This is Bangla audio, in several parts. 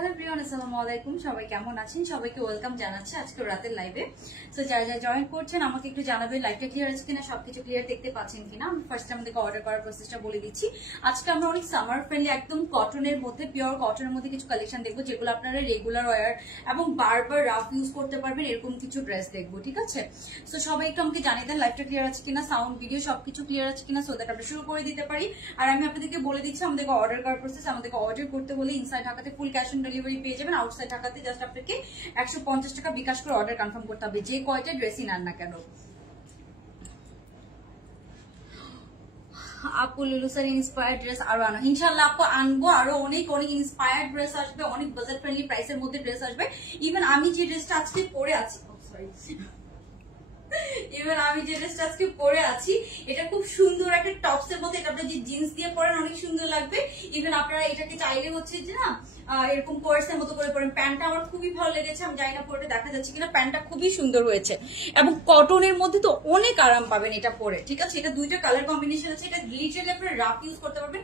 হ্যালো প্রিয়ন, আসসালামু আলাইকুম। সবাই কেমন আছেন? সবাইকে ওয়েলকাম জানাচ্ছি আজকে রাতের লাইভে। সো যারা যারা জয়েন করছেন আমাকে একটু জানাবেন লাইভটা ক্লিয়ার আছে কিনা, সবকিছু ক্লিয়ার দেখতে পাচ্ছেন কিনা। আমি ফার্স্ট আমাদেরকে অর্ডার করার প্রসেসটা বলে দিচ্ছি। আজকে আমরা অনেক সামার ফ্রেন্ডলি একদম কটনের মধ্যে, পিওর কটনের মধ্যে কিছু কালেকশন দেখবো, যেগুলো আপনারা রেগুলার ওয়ার এবং বারবার রাফ ইউজ করতে পারবেন, এরকম কিছু ড্রেস দেখবো, ঠিক আছে? সো সবাই একটু আমাকে জানিয়ে দেন লাইভটা ক্লিয়ার আছে কিনা, সাউন্ড ভিডিও সবকিছু ক্লিয়ার আছে কিনা, সো দ্যাট আমরা শুরু করে দিতে পারি। আর আমি আপনাদেরকে বলে দিচ্ছি আমাদেরকে অর্ডার করার প্রসেস। আমাদেরকে অর্ডার করতে হলে ইনসাইড ঢাকাতে ফুল ক্যাশ অন ডেলিভারি পেয়ে যাবেন, আউটসাইড ঢাকাতে জাস্ট আপনাকে 150 টাকা বিকাশ করে অর্ডার কনফার্ম করতে হবে, যে কয়টা ড্রেসই নেন না কেন। আপু লুলু স্যার ইন্সপায়ার্ড ড্রেস আরো আনো, ইনশাল্লাহ আপু আনবো। আরো অনেক অনেক ইন্সপায়ার্ড ড্রেস আসবে, অনেক বাজেট ফ্রেন্ডলি প্রাইসের মধ্যে ড্রেস আসবে। ইভেন আমি যে ড্রেসটা আজকে পরে আছি, এটা খুব সুন্দর একটা টপস এর মধ্যে, এটা আপনার যে জিন্স দিয়ে পরেন অনেক সুন্দর লাগবে। ইভেন আপনারা এটাকে চাইলে হচ্ছে যে না এরকম কোয়ার্সের মতো করে পরেন। প্যান্টটা আমার খুবই ভালো লেগেছে, আমি জানি না পরে দেখা যাচ্ছে কিনা, প্যান্টটা খুবই সুন্দর হয়েছে এবং কটনের মধ্যে তো অনেক আরাম পাবেন এটা পরে, ঠিক আছে? এটা দুইটা কালার কম্বিনেশন আছে, এটা লিটারালি আপনারা রাফ ইউজ করতে পারবেন,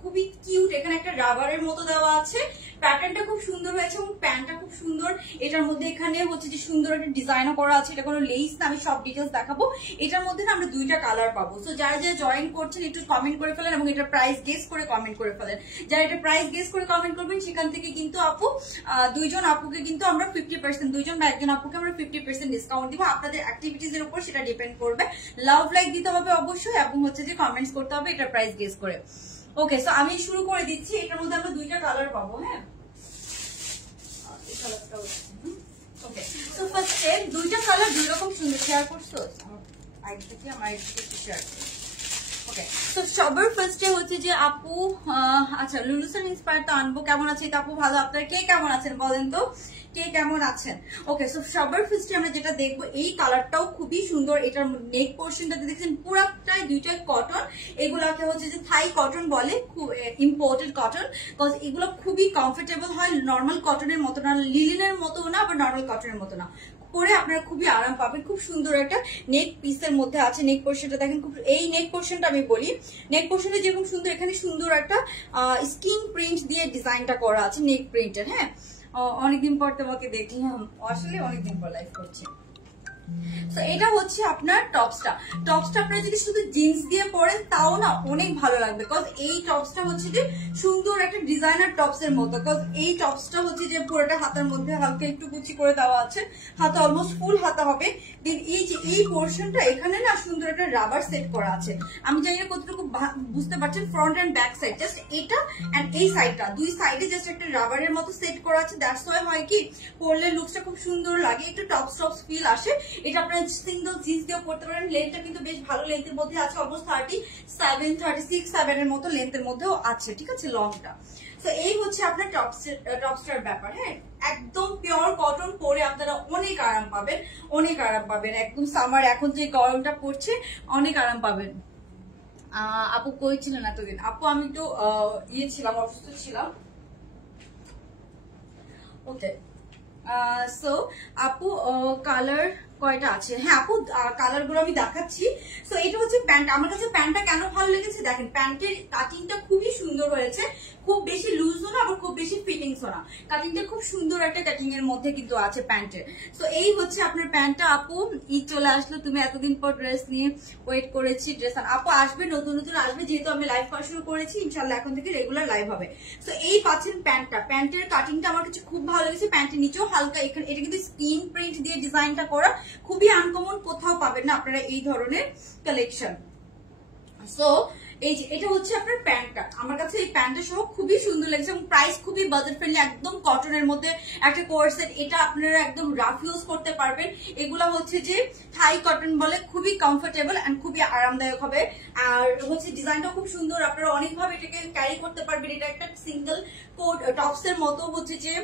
খুবই কিউট। এখানে একটা রাবারের মতো দেওয়া আছে, প্যাটার্নটা খুব সুন্দর হয়েছে এবং প্যান্টটা খুব সুন্দর। এটার মধ্যে এখানে হচ্ছে যে সুন্দর একটা ডিজাইনও করা আছে, এটা কোনো লেস না, আমি সব ডিটেলস দেখাবো। এটার মধ্যে না আমরা দুইটা কালার পাবো। সো যারা যারা জয়েন করছেন একটু কমেন্ট করে ফেলেন এবং এটার প্রাইস গেস করে কমেন্ট করে ফেলেন। যারা এটা প্রাইস গেস করে কমেন্ট করবেন সেখান থেকে কিন্তু আপু দুইজন আপুকে কিন্তু আমরা 50%, দুইজন বা একজন আপুকে আমরা 50% ডিসকাউন্ট দিব। আপনাদের অ্যাক্টিভিটিজ এর উপর সেটা ডিপেন্ড করবে। লাভ লাইক দিতে হবে অবশ্যই এবং হচ্ছে যে কমেন্টস করতে হবে এটার প্রাইস গেস করে। ওকে, সো আমি শুরু করে দিচ্ছি। এটার মধ্যে আমরা দুইটা কালার পাবো। হ্যাঁ, এই কালারটা হচ্ছে ওকে। সো ফার্স্টে দুইটা কালার দুই রকম সুন্দর। শেয়ার করছো আইডি থেকে, আমার আইডি থেকে শেয়ার করো। ওকে, তো সবার ফার্স্টে হচ্ছে যে আপু, আচ্ছা লুলু স্যার ইন্সপায়ার তো আনবো। কেমন আছে এটা আপু? ভালো। আপনারা কে কেমন আছেন বলেন তো, কে কেমন আছেন? ওকে, সো সবার ফার্স্টে আমরা যেটা দেখবো, এই কালারটাও খুবই সুন্দর। এটার নেক পোর্শনটাতে দেখছেন পুরাটাই দুইটাই কটন। এগুলাকে হচ্ছে যে থাই কটন বলে, ইম্পোর্টেড কটন, বিকজ এগুলো খুবই কমফোর্টেবল হয়। নর্মাল কটনের মতো না, লিলিনের মতো না, আবার নর্মাল কটনের মতো না, পরে আপনারা খুবই আরাম পাবেন। খুব সুন্দর একটা নেক পিসের মধ্যে আছে। নেক পোর্শনটা দেখেন, খুব এই নেক পোর্শনটা আমি বলি, নেক পোর্শনটা যেরকম সুন্দর, এখানে সুন্দর একটা স্কিন প্রিন্ট দিয়ে ডিজাইনটা করা আছে নেক প্রিন্টের। হ্যাঁ, অনেকদিন পর তোমাকে দেখলাম, আসলে অনেকদিন পর লাইভ করছি। তো এটা হচ্ছে আপনার টপসটা। টপসটা আপনারা যদি শুধু জিন্স দিয়ে পরেন তাও না অনেক ভালো লাগবে, বিকজ এই টপসটা হচ্ছে যে সুন্দর একটা ডিজাইনার টপস এর মতো। বিকজ এই টপসটা হচ্ছে যে পুরোটা হাতার মধ্যে হালকা একটু কুচি করে দেওয়া আছে, হাতা অলমোস্ট ফুল হাতা হবে। দেন এই যে এই পোর্শনটা এখানে না সুন্দর একটা রাবার সেট করা আছে। আমি জানি না কতটুকু বুঝতে পারছেন, front end back side just এটা এন্ড এই সাইডটা, দুই সাইডে জাস্ট একটা রাবারের মতো সেট করা আছে। দ্যাটস ওয়াই হয় কি পরলে লুকসটা খুব সুন্দর লাগে, একটু টপস টপস ফিল আসে। এটা আপনারা সিঙ্গেল জিন্স দিয়েও পড়তে পারেন। লেন্থটা কিন্তু বেশ ভালো লেন্থের মধ্যে আছে, অলমোস্ট 36-37 এর মতো লেন্থের মধ্যেও আছে, ঠিক আছে, লংটা। তো এই হচ্ছে আপনার টপসটার ব্যাপার। হ্যাঁ, একদম পিওর কটন, পরে আপনারা অনেক আরাম পাবেন, অনেক আরাম পাবেন। একদম সামার, এখন যে গরমটা পড়ছে অনেক আরাম পাবেন। আপু কই ছিলেন এতদিন? আপু আমি একটু ইয়ে ছিলাম, অসুস্থ ছিলাম। ওকে, সো আপু কালার কয়টা আছে? হ্যাঁ আপু, কালার গুলো আমি দেখাচ্ছি। সো এটা হচ্ছে প্যান্ট। আমার কাছে প্যান্টটা কেন ভালো লেগেছে দেখেন, প্যান্টের কাটিংটা খুবই সুন্দর হয়েছে, খুব বেশি লুজও না আবার খুব বেশি ফিটিংসও না, কাটিংটা খুব সুন্দর একটা কাটিং এর মধ্যে কিন্তু আছে প্যান্টের। সো এই হচ্ছে আপনার প্যান্টটা। আপু ঈদ চলে আসলো, তুমি এতদিন পর ড্রেস নিয়ে ওয়েট করেছি, ড্রেস আপু আসবে, নতুন নতুন আসবে, যেহেতু আমি লাইভ করা শুরু করেছি, ইনশাল্লাহ এখন থেকে রেগুলার লাইভ হবে। সো এই পাচ্ছেন প্যান্টটা, প্যান্টের কাটিংটা আমার কাছে খুব ভালো লেগেছে। প্যান্টের নিচেও হালকা এখানে এটা কিন্তু স্কিন প্রিন্ট দিয়ে ডিজাইনটা করা, খুবই আনকমন, কোথাও পাবেন না আপনারা এই ধরনের কালেকশন। সো এই যে এটা হচ্ছে আপনার প্যান্টটা, আমার কাছে এই প্যান্টটা সহ খুবই সুন্দর লেগেছে এবং প্রাইস খুবই বাজেট ফ্রেন্ডলি, একদম কটনের মধ্যে একটা কোর্সেট। এটা আপনারা একদম রাফ ইউজ করতে পারবেন। এগুলা হচ্ছে যে থাই কটন বলে, খুবই কমফোর্টেবল এন্ড খুবই আরামদায়ক হবে। আর হচ্ছে ডিজাইনটা খুব সুন্দর, আপনারা অনেকভাবে এটাকে ক্যারি করতে পারবেন। এটা একটা সিঙ্গেল কোট টপস এর মতো, হচ্ছে যে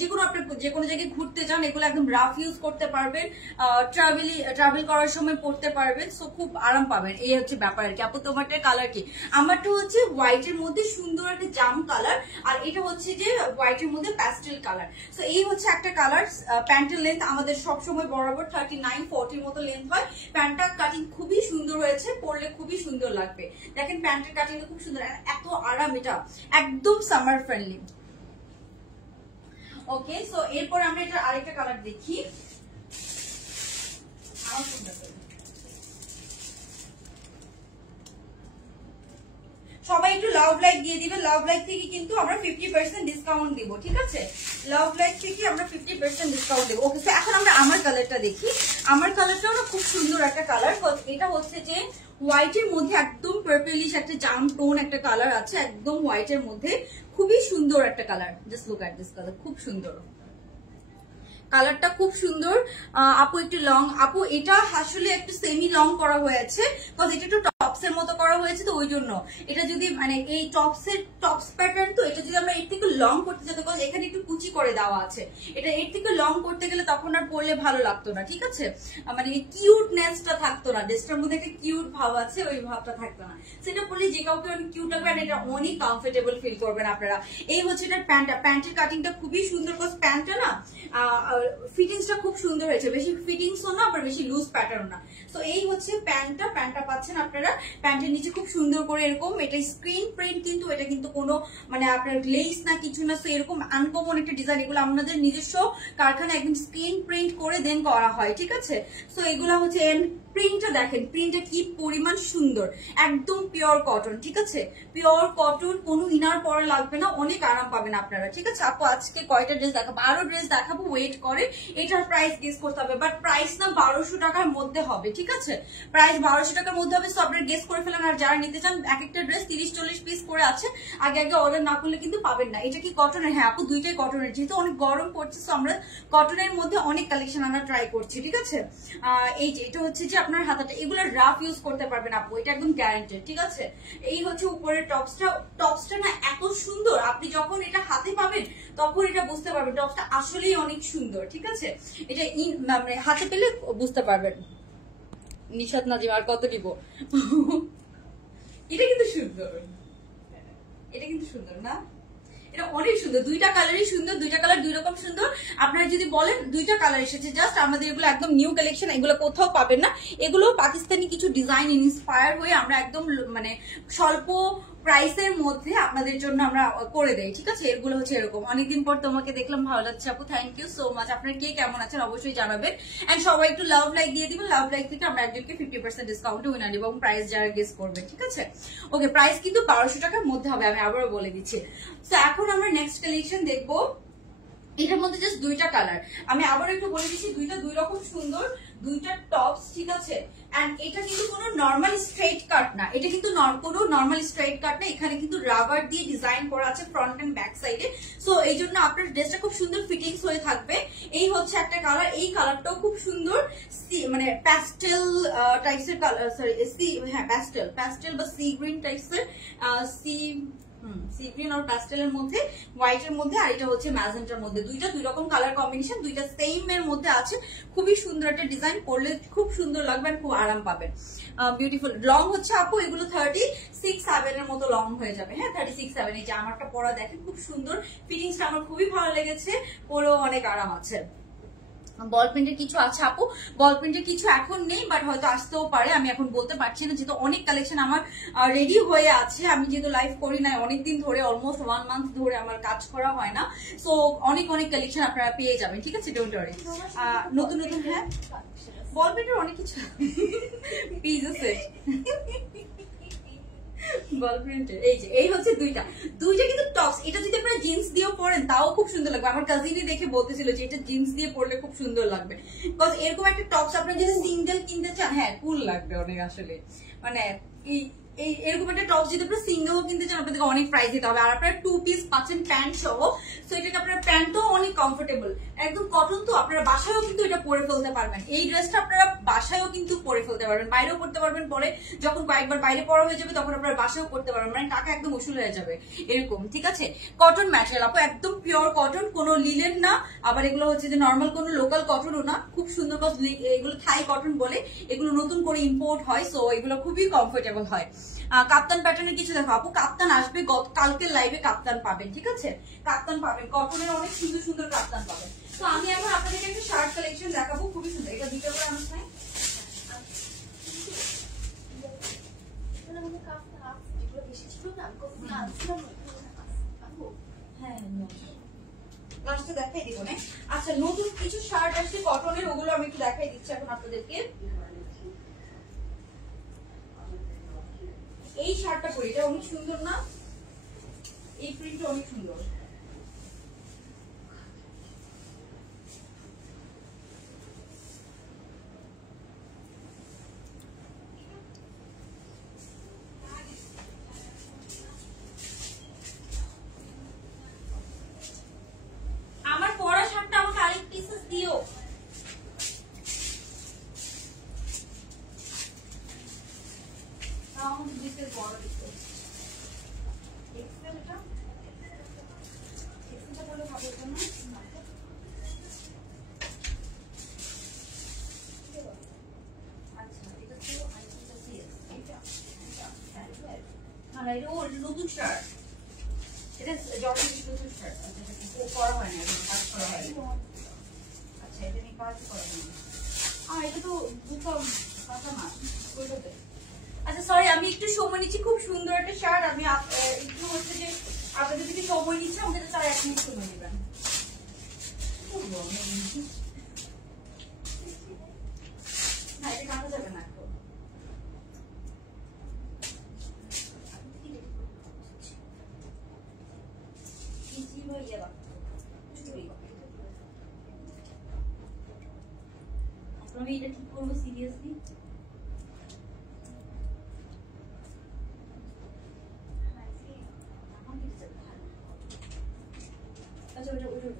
যেকোনো আপনার যে কোনো জায়গায় ঘুরতে যান এগুলো একদম রাফ ইউজ করতে পারবেন, ট্রাভেল করার সময় পড়তে পারবেন। সো খুব আরাম পাবেন, এই হচ্ছে ব্যাপার আর কি। আপু তোমারটার কালার কি? আমারটা হচ্ছে হোয়াইট এর মধ্যে সুন্দর একটা জাম কালার, আর এটা হচ্ছে যে হোয়াইট এর মধ্যে প্যাস্টেল কালার। সো এই হচ্ছে একটা কালার। প্যান্টের লেন্থ আমাদের সবসময় বরাবর 39-40 মতো লেন্থ হয়। প্যান্টটার কাটিং খুবই সুন্দর হয়েছে, পরলে খুবই সুন্দর লাগবে। দেখেন প্যান্টের কাটিংটা খুব সুন্দর, এত আরাম, এটা একদম সামার ফ্রেন্ডলি। ওকে, সো এরপর আমরা এটা আরেকটা কালার দেখি। সবাই একটু লাভ লাইক দিয়ে দিবে। লাভ লাইক থেকে কিন্তু আমরা 50% ডিসকাউন্ট দিব, ঠিক আছে? লাভ লাইক থেকে আমরা 50% ডিসকাউন্ট দেবো। ওকে, এখন আমরা আমার কালারটা দেখি। আমার কালারটাও না খুব সুন্দর একটা কালার। এটা হচ্ছে যে হোয়াইটের মধ্যে একদম পার্পলিশ একটা জাম টোন একটা কালার আছে, একদম হোয়াইটের মধ্যে খুবই সুন্দর একটা colour. Just look at this colour, খুব সুন্দর কালারটা, খুব সুন্দর। আপু একটু লং, আপু এটা আসলে একটু সেমি লং করা হয়েছে, বিকজ এটা একটু টপস এর মতো করা হয়েছে, তো ওই জন্য এটা যদি মানে এই টপস প্যাটার্ন, তো এটা যদি আমরা এর থেকে লং করতে যেতে, বিকজ এখানে একটু কুচি করে দেওয়া আছে, এটা এর থেকে লং করতে গেলে তখন আর পরলে ভালো লাগতো না, ঠিক আছে? মানে কিউটনেসটা থাকতো না, ড্রেসটার মধ্যে একটা কিউট ভাব আছে, ওই ভাবটা থাকতো না। সেটা পরলে যে কাউকে অনেক কিউট লাগবে, আর এটা অনেক কমফোর্টেবল ফিল করবেন আপনারা। এই হচ্ছে এটার প্যান্টটা, প্যান্টের কাটিংটা খুবই সুন্দর, বিকজ প্যান্টটা না ফিটিংসটা খুব সুন্দর হয়েছে, বেশি ফিটিংসও না আবার বেশি লুজ প্যাটার্ন না। তো এই হচ্ছে প্যান্টটা পাচ্ছেন আপনারা। প্যান্টের নিচে খুব সুন্দর করে এরকম এটা স্ক্রিন প্রিন্ট, কিন্তু এটা কিন্তু কোনো মানে আপনার লেস না কিছু না, তো এরকম আনকমন একটা ডিজাইন, এগুলো আমাদের নিজস্ব কারখানা একদম স্ক্রিন প্রিন্ট করে দেন করা হয়, ঠিক আছে? তো এগুলা হচ্ছে প্রিন্টটা দেখেন, প্রিন্টটা কি পরিমাণ সুন্দর, একদম পিওর কটন, ঠিক আছে? পিওর কটন, কোনো ইনার পরা লাগবে না, অনেক আরাম পাবেন আপনারা, ঠিক আছে? আপু আজকে কয়টা ড্রেস দেখাবো? আরো ড্রেস দেখাবো, ওয়েট করে। এটার প্রাইস গেস করতে হবে, বাট প্রাইস না 1200 টাকার মধ্যে হবে, ঠিক আছে? প্রাইস 1200 টাকার মধ্যে হবে, সো আপনারা গেস করে ফেলেন। আর যারা নিতে চান, এক একটা ড্রেস 30-40 পিস করে আছে, আগে অর্ডার না করলে কিন্তু পাবেন না। এটা কি কটনের? হ্যাঁ আপু, দুইটাই কটনের, যেহেতু অনেক গরম পড়ছে, সো আমরা কটনের মধ্যে অনেক কালেকশন আমরা ট্রাই করছি, ঠিক আছে? এই যে এটা হচ্ছে যে আপনার হাতাটা, এগুলো রাফ ইউজ করতে পারবেন আপু, এটা একদম গ্যারান্টেড, ঠিক আছে? এই হচ্ছে উপরের টপসটা না এত সুন্দর, আপনি যখন এটা হাতে পাবেন তখন এটা বুঝতে পারবেন টপসটা আসলেই অনেক সুন্দর, ঠিক আছে? এটা মানে হাতে পেলে বুঝতে পারবেন। নিশাত নাজিম আর কত দিব? এটা কিন্তু সুন্দর, এটা কিন্তু সুন্দর না? এটা অনেক সুন্দর, দুইটা কালারই সুন্দর, দুইটা কালার দুই রকম সুন্দর। আপনারা যদি বলেন দুইটা কালার এসেছে, জাস্ট আমাদের এগুলো একদম নিউ কালেকশন, এগুলো কোথাও পাবেন না। এগুলো পাকিস্তানি কিছু ডিজাইন ইন্সপায়ার হয়ে আমরা একদম মানে স্বল্প প্রাইসের মধ্যে আপনাদের জন্য আমরা করে দেই, ঠিক আছে? এগুলো হচ্ছে এরকম। অনেকদিন পর তোমাকে দেখলাম, ভালো লাগছে আপু, থ্যাংক ইউ সো মাচ। আপনারা কে কেমন আছেন অবশ্যই জানাবেন, এন্ড সবাই একটু লাভ লাইক দিয়ে দিবেন। লাভ লাইক থেকে আমরা একজনকে 50% ডিসকাউন্টে উইনার দিব, এবং প্রাইস যারা গেস করবেন, ঠিক আছে? ওকে, প্রাইস কিন্তু 1200 টাকার মধ্যে হবে, আমি আবারও বলে দিচ্ছি। তো এখন আমরা নেক্সট কালেকশন দেখবো। এটার মধ্যে জাস্ট দুইটা কালার, আমি আবার একটু বলে দিচ্ছি, দুইটা দুই রকম সুন্দর, দুইটা টপস, ঠিক আছে? এন্ড এটা কিন্তু কোনো নর্মাল স্ট্রেট কাট না, এটা কিন্তু কোনো নর্মাল স্ট্রেট কাট না, এখানে কিন্তু রাবার দিয়ে ডিজাইন করা আছে ফ্রন্ট এন্ড ব্যাক সাইডে, সো এই জন্য আপনার ড্রেসটা খুব সুন্দর ফিটিংস হয়ে থাকবে। এই হচ্ছে একটা কালার, এই কালারটাও খুব সুন্দর, মানে প্যাস্টেল টাইপসের কালার, সরি হ্যাঁ প্যাস্টেল বা সি গ্রিন টাইপসের, সি গ্রিন আর প্যাস্টেলের মধ্যে, হোয়াইটের মধ্যে, আর এটা হচ্ছে ম্যাজেন্টার মধ্যে, দুইটা দুই রকম কালার কম্বিনেশন, দুইটা সেম এর মধ্যে আছে। খুবই সুন্দর একটা ডিজাইন, পরলে খুব সুন্দর লাগবে, খুব আরাম পাবেন। বিউটিফুল। লং হচ্ছে আপু এগুলো 36-7 এর মতো লং হয়ে যাবে, হ্যাঁ 36-7। এই যে আমারটা পরা দেখেন, খুব সুন্দর ফিটিংসটা, আমার খুবই ভালো লেগেছে, পরেও অনেক আরাম আছে। বল প্রিন্টের কিছু আছে আপু, বল প্রিন্টের কিছু এখন নেই, বাট হয়তো আসতেও পারে, আমি এখন বলতে পারছি না, যেহেতু অনেক কালেকশন আমার রেডি হয়ে আছে। আমি যেহেতু লাইভ করি না অনেকদিন ধরে, অলমোস্ট 1 মান্থ ধরে আমার কাজ করা হয় না, সো অনেক কালেকশন আপনারা পেয়ে যাবেন, ঠিক আছে? Don't worry. নতুন নতুন, হ্যাঁ বল প্রিন্টের অনেক কিছু পিস আছে বল প্রিন্টের। এই যে এই হচ্ছে দুইটা কিন্তু টপস, এটা যদি আপনারা জিন্স দিয়েও পরেন তাও খুব সুন্দর লাগবে। আমার কাজিনই দেখে বলতেছিল যে এটা জিন্স দিয়ে পরলে খুব সুন্দর লাগবে, বিকজ এরকম একটা টপস আপনারা যদি সিঙ্গেল কিনতে চান, হ্যাঁ কুল লাগবে অনেক আসলে, মানে এরকম একটা টপ যদি আপনারা সিঙ্গেলও কিনতে চান, আপনাদেরকে অনেক প্রাইস দিতে হবে। আর আপনারা 2 পিস পাচ্ছেন প্যান্ট সহ, সো এটাকে আপনার প্যান্টও অনেক কমফোর্টেবল, একদম কটন, তো আপনারা বাসায়ও কিন্তু এটা পরে ফেলতে পারবেন। এই ড্রেসটা আপনারা বাসায়ও কিন্তু পরে ফেলতে পারবেন, বাইরেও পড়তে পারবেন, পরে যখন কয়েকবার বাইরে পড়া হয়ে যাবে তখন আপনারা বাসায়ও করতে পারবেন, মানে টাকা একদম উসুল হয়ে যাবে এরকম, ঠিক আছে? কটন ম্যাটেরিয়াল আপু, একদম পিওর কটন, কোনো লিলেন না, আবার এগুলো হচ্ছে যে নর্মাল কোনো লোকাল কটনও না, খুব সুন্দর। এগুলো থাই কটন বলে, এগুলো নতুন করে ইম্পোর্ট হয়, সো এগুলো খুবই কমফোর্টেবল হয়। কাপ্তান প্যাটার্নের কিছু দেখো আপু, কাপ্তান আসবে, কালকের লাইভে কাপ্তান পাবেন, ঠিক আছে? কাপ্তান পাবেন, কটনের অনেক সুন্দর সুন্দর কাপ্তান পাবেন। তো আমি এখন আপনাদেরকে একটা শার্ট কালেকশন দেখাবো, খুবই সুন্দর। এটা দিতে পারে আমার সাথে, হ্যাঁ লাস্টে দেখাই দিব না। আচ্ছা নতুন কিছু শার্ট আসছে কটনের, ওগুলো আমি একটু দেখাই দিচ্ছি এখন আপনাদেরকে। এই শার্টটা পরি, এটা অনেক সুন্দর না? এই প্রিন্টটা অনেক সুন্দর। আমার পরা শার্টটা আমাকে আরেক পিসেস দিও। আমাকে পিসেস বড় দিতে এক্সেলটা বলে ভাবো না। আচ্ছা এটা তো আইসিটা সিএস, এটা না এটা ওর নতুন শার্ট, এটা জর্জের নতুন শার্ট। ও করা হয় না, কাজ করা হয় না। আচ্ছা এটা নিয়ে কাজ করা হয় না। এটা তো দুটো কথা না বলতে। আচ্ছা সরি, আমি একটু সময় নিচ্ছি। খুব সুন্দর একটা শার্ট। আমি একটু হচ্ছে যে আপনাদের যদি সময় নিচ্ছে আমাদের 4-1 মিনিট সময় নেবেন। না এটা কাটা যাবে না এখন। আমি এটা ঠিক করবো সিরিয়াসলি। আচ্ছা ওটা ওটা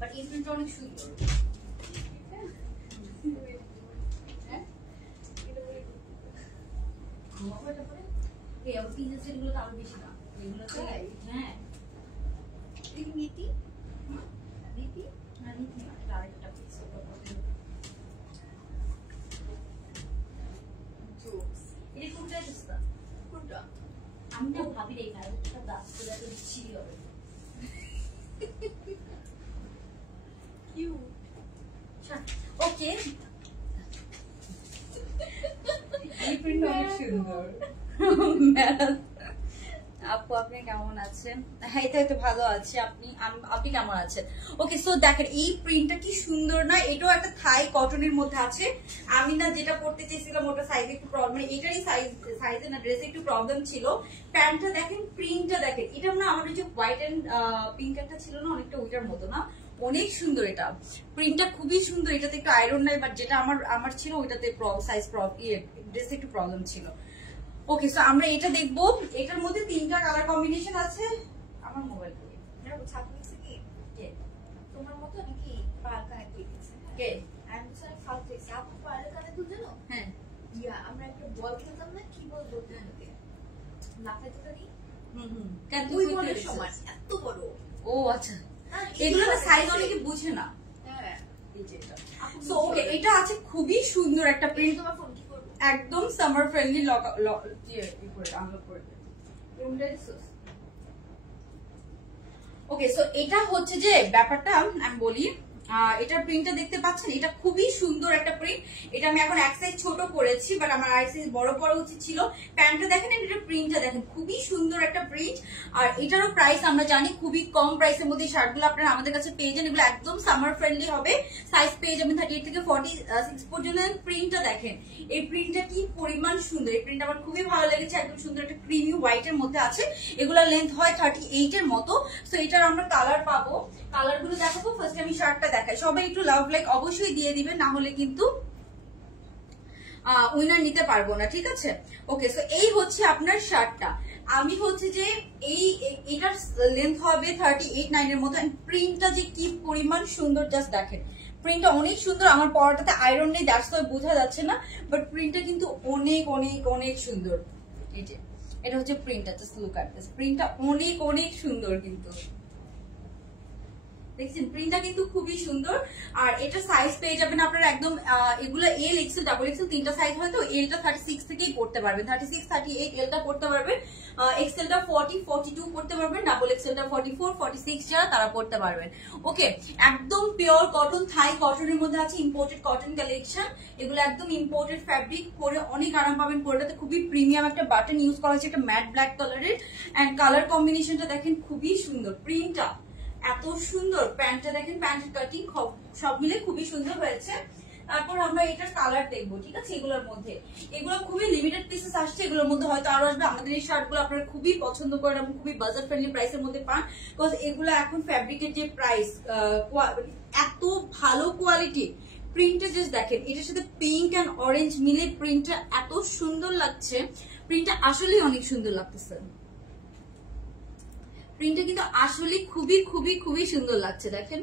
বাট এই প্রিন্টটা অনেক সুন্দর। এগুলো তো আরো বেশি দাম এগুলো তো। হ্যাঁ নীতি নীতি না নীতি না, এটা আরেকটা পিস। এটা কোনটা সস্তা? কোনটা? আমি তো ভাবি রে না এটা দাস করে এত দিচ্ছি হবে। কিউট। ওকে এই প্রিন্ট অনেক সুন্দর। আপু আপনি কেমন আছেন? হ্যাঁ এটা তো ভালো আছে। আপনি কেমন আছেন? ওকে সো দেখেন এই প্রিন্টটা কি সুন্দর না? এটাও একটা থাই কটনের মধ্যে আছে। আমি না যেটা পড়তে চেয়েছিলাম ওটা সাইজে একটু প্রবলেম, মানে এটারই সাইজে না ড্রেসে একটু প্রবলেম ছিল। প্যান্টটা দেখেন, প্রিন্টটা দেখেন, এটা না আমাদের যে হোয়াইট এন্ড পিঙ্ক একটা ছিল না অনেকটা ওইটার মতো না, অনেক সুন্দর। এটা প্রিন্টটা খুবই সুন্দর। এটাতে একটু আয়রন নাই, বাট যেটা আমার ছিল ওইটাতে সাইজ ড্রেসে একটু প্রবলেম ছিল। ওকে সো আমরা এটা দেখবো। এটার মধ্যে 3টা কালার কম্বিনেশন আছে। আমার মোবাইল তোমার মতো নাকি পার কানে দিয়েছে কে আমি তো স্যার ফালতু হইছে আপু পার কানে দুল জানো। হ্যাঁ ইয়া আমরা একটা বল খেলতাম না, কি বল বলতে হবে লাফাই তো পারি। কেন দুই বলের সমান এত বড়। ও আচ্ছা এগুলো না সাইজ অনেকে বুঝে না। হ্যাঁ এই যে এটা সো ওকে এটা আছে খুবই সুন্দর একটা প্রিন্ট। তোমার ফোন কি করব? একদম সামার ফ্রেন্ডলি আনলক করে ওকে সো এটা হচ্ছে যে ব্যাপারটা আমি বলি। এটার প্রিন্টটা দেখতে পাচ্ছেন, এটা খুবই সুন্দর একটা প্রিন্ট। এটা আমি এখন এক সাইজ ছোট করেছি, বাট আমার আরেক সাইজ বড় করা উচিত ছিল। প্যান্টটা দেখেন, এটার প্রিন্টটা দেখেন, খুবই সুন্দর একটা প্রিন্ট। আর এটারও প্রাইস আমরা জানি খুবই কম প্রাইসের মধ্যে এই শার্টগুলো আপনারা আমাদের কাছে পেয়ে যান। এগুলো একদম সামার ফ্রেন্ডলি হবে। সাইজ পেয়ে যাবেন 38 থেকে 46 পর্যন্ত। প্রিন্টটা দেখেন, এই প্রিন্টটা কি পরিমাণ সুন্দর। এই প্রিন্ট আমার খুবই ভালো লেগেছে। একদম সুন্দর একটা ক্রিমি হোয়াইট এর মধ্যে আছে। এগুলোর লেন্থ হয় 38 এর মতো। সো এটার আমরা কালার পাবো, কালার গুলো দেখাবো। ফার্স্ট আমি শার্টটা দেখাই। সবাই একটু লাভ লাইক অবশ্যই দিয়ে দিবেন, না হলে কিন্তু উইনার নিতে পারবো না, ঠিক আছে? ওকে সো এই হচ্ছে আপনার শার্টটা। আমি হচ্ছে যে এটার লেন্থ হবে 38-9 এর মতো। প্রিন্টটা যে কি পরিমাণ সুন্দর জাস্ট দেখেন। প্রিন্টটা অনেক সুন্দর। আমার পরাটাতে আয়রন নেই, দ্যাটস ওয়াই বোঝা যাচ্ছে না, বাট প্রিন্টটা কিন্তু অনেক অনেক অনেক সুন্দর। এই যে এটা হচ্ছে প্রিন্টটা, জাস্ট লুক অ্যাট দিস। প্রিন্টটা অনেক অনেক সুন্দর কিন্তু দেখছেন প্রিন্টটা কিন্তু খুবই সুন্দর। আর এটা সাইজ পেয়ে যাবেন আপনারা একদম এগুলো এল এক্সেল ডাবল এক্সেল তিনটা সাইজ হয় তো এলটা 36 থেকেই পড়তে পারবেন, 36 38 এলটা পড়তে পারবেন, এক্সেলটা 40 42 পড়তে পারবেন, ডাবল এক্সেলটা 44 46 যারা তারা পড়তে পারবেন। ওকে, একদম পিওর কটন, থাই কটনের মধ্যে আছে, ইম্পোর্টেড কটন কালেকশন, এগুলো একদম ইম্পোর্টেড ফ্যাব্রিক, পরে অনেক আরাম পাবেন। পরেটাতে খুবই প্রিমিয়াম একটা বাটন ইউজ করা হয়েছে, একটা ম্যাট ব্ল্যাক কালারের, এন্ড কালার কম্বিনেশনটা দেখেন খুবই সুন্দর, প্রিন্টটা এত সুন্দর, প্যান্টটা দেখেন, প্যান্টের কাটিং সব মিলে খুবই সুন্দর হয়েছে। তারপর আমরা এটার কালার দেখবো, ঠিক আছে। এগুলোর মধ্যে এগুলো খুবই লিমিটেড পিসেস আসছে, এগুলোর মধ্যে হয়তো আরো আসবে। আমাদের এই শার্ট গুলো আপনারা খুবই পছন্দ করেন এবং খুবই বাজেট ফ্রেন্ডলি প্রাইসের মধ্যে পান, বিকজ এগুলো এখন ফ্যাব্রিকের যে প্রাইস, এত ভালো কোয়ালিটি। প্রিন্টটা জাস্ট দেখেন, এটার সাথে পিঙ্ক এন্ড অরেঞ্জ মিলে প্রিন্টটা এত সুন্দর লাগছে, প্রিন্টটা আসলেই অনেক সুন্দর লাগতেছে, প্রিন্টটা কিন্তু আসলে খুবই খুবই খুবই সুন্দর লাগছে দেখেন।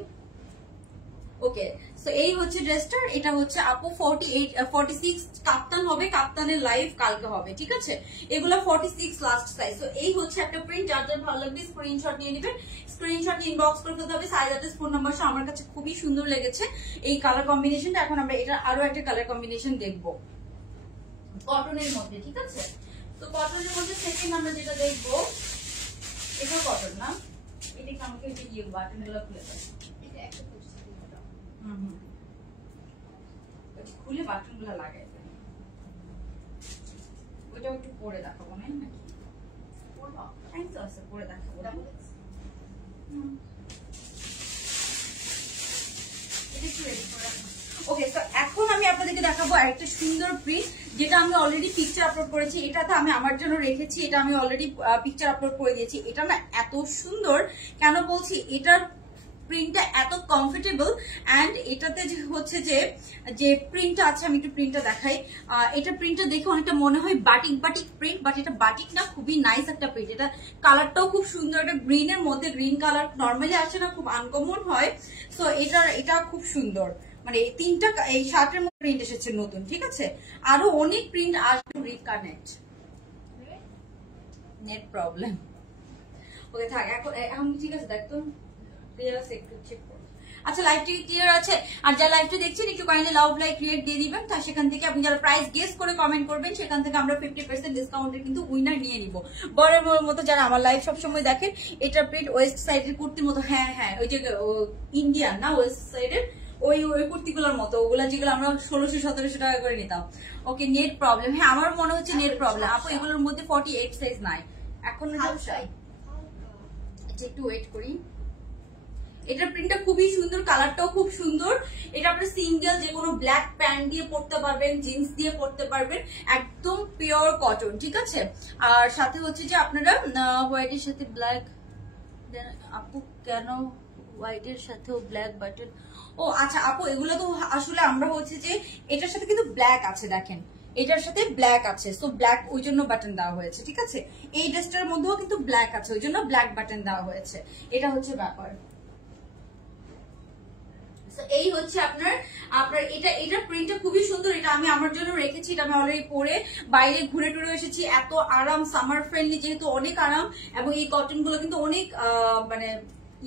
ওকে, সো এই হচ্ছে ড্রেসটার, এটা হচ্ছে আপু 48 46 কাপ্তান হবে, কাপ্তানের লাইভ কালকে হবে, ঠিক আছে। এগুলো 46 লাস্ট সাইজ। সো এই হচ্ছে একটা প্রিন্ট, যার যার ভালো লাগবে স্ক্রিনশট নিয়ে নেবেন, স্ক্রিনশট ইনবক্স করে ফেলতে হবে, সাইজ অ্যাড্রেস ফোন নাম্বার। আমার কাছে খুবই সুন্দর লেগেছে এই কালার কম্বিনেশনটা। এখন আমরা এটা আরো একটা কালার কম্বিনেশন দেখবো কটনের মধ্যে, ঠিক আছে। তো কটনের মধ্যে সেকেন্ড আমরা যেটা দেখবো, এটা কটন না, এটা আমাকে ওই যে ইয়ে বাটন গুলো খুলে দেয়, এটা একটা করছি খুলে বাটন গুলো লাগাই দেয়, ওইটা একটু পরে দেখাবো না নাকি, পরে দেখাবো। ওকে, তো এখন আমি আপনাদেরকে দেখাবো একটা সুন্দর প্রিন্ট, যেটা আমি অলরেডি পিকচার আপলোড করেছি। এটাতে আমি আমার জন্য রেখেছি, এটা আমি অলরেডি পিকচার আপলোড করে দিয়েছি। এটা না এত সুন্দর, কেন বলছি, এটার প্রিন্টটা এত কমফোর্টেবল, এন্ড এটাতে যে হচ্ছে যে প্রিন্টটা আছে, আমি একটু প্রিন্টটা দেখাই। এটা প্রিন্টটা দেখে অনেকটা মনে হয় বাটিক বাটিক প্রিন্ট, বাট এটা বাটিক না, খুবই নাইস একটা প্রিন্ট। এটা কালারটাও খুব সুন্দর, এটা গ্রিনের মধ্যে, গ্রিন কালার নর্মালি আসে না, খুব আনকমন হয়। সো এটা খুব সুন্দর, মানে এই তিনটা এই শার্টের মধ্যে প্রিন্ট এসেছে নতুন, ঠিক আছে। আরো অনেক প্রিন্ট আসবে, রিকানেক্ট নেট প্রবলেম। ওকে থাক, এখন ঠিক আছে, দেখ তো আচ্ছা লাইভটি ক্লিয়ার আছে। আর যারা লাইভটি দেখছেন একটু কাইন্ডলি লাভ লাইক ক্রিয়েট দিয়ে দিবেন, তার সেখান থেকে আপনি যারা প্রাইস গেস করে কমেন্ট করবেন সেখান থেকে আমরা 50% ডিসকাউন্টের কিন্তু উইনার নিয়ে নিব। বরের মতো যারা আমার লাইভ সবসময় দেখেন, এটা প্রিন্ট ওয়েস্ট সাইডের কুর্তির মতো, হ্যাঁ হ্যাঁ ওই যে ইন্ডিয়ান না ওয়েস্ট সাইডের ওই কুর্তিগুলোর মতো, ওগুলা যেগুলো আমরা 1600-1700 টাকা করে নিতাম। ওকে, নেট প্রবলেম, হ্যাঁ আমার মনে হচ্ছে নেট প্রবলেম আপু। এগুলোর মধ্যে 48 সাইজ নাই এখন, একটু ওয়েট করি। এটার প্রিন্টটা খুবই সুন্দর, কালারটাও খুব সুন্দর। এটা আপনারা সিঙ্গেল যে কোনো ব্ল্যাক প্যান্ট দিয়ে পরতে পারবেন, জিন্স দিয়ে পরতে পারবেন, একদম পিওর কটন, ঠিক আছে। আর সাথে হচ্ছে যে আপনারা হোয়াইটের সাথে ব্ল্যাক, আপু কেন হোয়াইটের সাথেও ব্ল্যাক বাটন, ও আচ্ছা আপু এগুলো তো আসলে আমরা হচ্ছে যে এটার সাথে কিন্তু ব্ল্যাক আছে, দেখেন এটার সাথে ব্ল্যাক আছে, সো ব্ল্যাক ওই জন্য বাটন দেওয়া হয়েছে, ঠিক আছে। এই ড্রেসটার মধ্যেও কিন্তু ব্ল্যাক আছে, ওই জন্য ব্ল্যাক বাটন দেওয়া হয়েছে, এটা হচ্ছে ব্যাপার। এই হচ্ছে আপনার এটা প্রিন্টটা খুবই সুন্দর, এটা আমি আমার জন্য রেখেছি, এটা আমি অলরেডি পরে বাইরে ঘুরে টুরে এসেছি, এত আরাম, সামার ফ্রেন্ডলি যেহেতু অনেক আরাম, এবং এই কটন গুলো কিন্তু অনেক মানে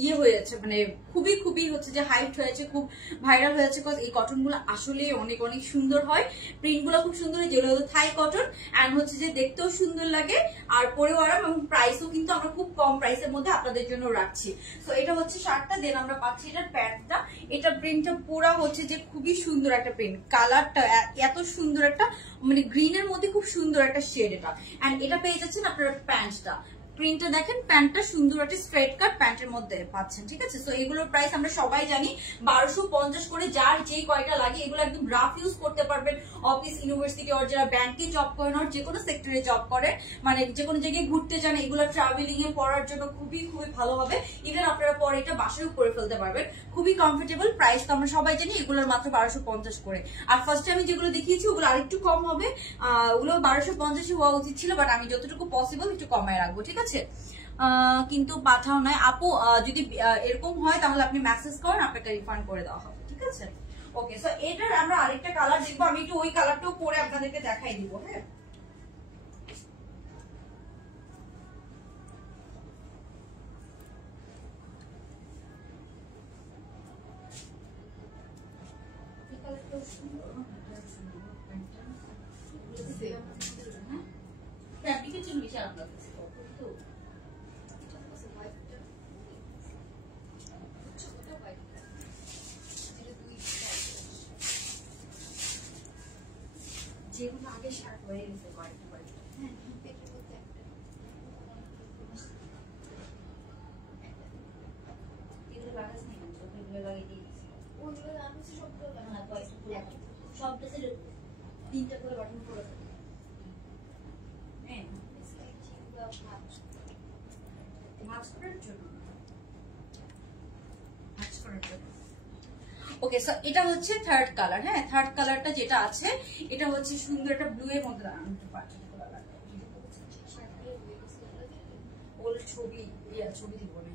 ইয়ে হয়েছে, মানে খুবই খুবই হচ্ছে যে হাইট হয়েছে, খুব ভাইরাল হয়েছে, এই কটন গুলো আসলে অনেক অনেক সুন্দর হয়, প্রিন্ট গুলো খুব সুন্দর, যেগুলো থাই কটন, এন্ড হচ্ছে যে দেখতেও সুন্দর লাগে আর পরেও আরাম, এবং প্রাইসও কিন্তু আমরা খুব কম প্রাইসের মধ্যে আপনাদের জন্য রাখছি। তো এটা হচ্ছে শার্টটা, দেন আমরা পাচ্ছি এটার প্যান্টটা। এটা প্রিন্টটা পুরা হচ্ছে যে খুবই সুন্দর একটা প্রিন্ট, কালারটা এত সুন্দর একটা, মানে গ্রিনের মধ্যে খুব সুন্দর একটা শেড এটা, এন্ড এটা পেয়ে যাচ্ছেন আপনারা প্যান্টটা। প্রিন্টটা দেখেন, প্যান্টটা সুন্দর একটা স্ট্রেট কাট প্যান্টের মধ্যে পাচ্ছেন, ঠিক আছে। তো এগুলোর প্রাইস আমরা সবাই জানি 1250 করে, যার যে কয়টা লাগে এগুলো একদম রাফ ইউজ করতে পারবেন, অফিস ইউনিভার্সিটি আর যারা ব্যাংকে জব করেন আর যে কোনো সেক্টরে জব করে, মানে যে কোনো জায়গায় ঘুরতে যান, এগুলো ট্রাভেলিং এ পরার জন্য খুবই খুবই ভালো হবে। ইভেন আপনারা পরে এটা বাসায়ও করে ফেলতে পারবেন, খুবই কমফোর্টেবল। প্রাইস তো আমরা সবাই জানি এগুলোর মাত্র 1250 করে। আর ফার্স্টে আমি যেগুলো দেখিয়েছি ওগুলো আরেকটু কম হবে, ওগুলো 1250 হওয়া উচিত ছিল, বাট আমি যতটুকু পসিবল একটু কমায় রাখবো, ঠিক আছে। কিন্তু পাঠাও নাই আপু, যদি এরকম হয় তাহলে আপনি মেসেজ করেন, আপনাকে রিফান্ড করে দেওয়া হবে, ঠিক আছে। ওকে, সো এটার আমরা আরেকটা কালার দেখবো, আমি একটু ওই কালারটাও পরে আপনাদেরকে দেখাই দিব, হ্যাঁ। বেশি আরাম লাগতেছে কিন্তু যেগুলো আগে শার্ট হয়ে গেছে কয়েকটা কয়েকটা হ্যাঁ পেটের মধ্যে একটা এগুলো লাগাস নেই এগুলো লাগিয়ে দিয়ে দিচ্ছি ওগুলো আমি সবগুলো না কয়েকটা ফুল সব ড্রেসের 3টা করে বাটন করে থাকে হ্যাঁ ভাঁজ করার জন্য ওকে সো এটা হচ্ছে থার্ড কালার। হ্যাঁ থার্ড কালারটা যেটা আছে এটা হচ্ছে সুন্দর একটা ব্লু এর মধ্যে আনতে পারছি ওর ছবি ছবি দিব না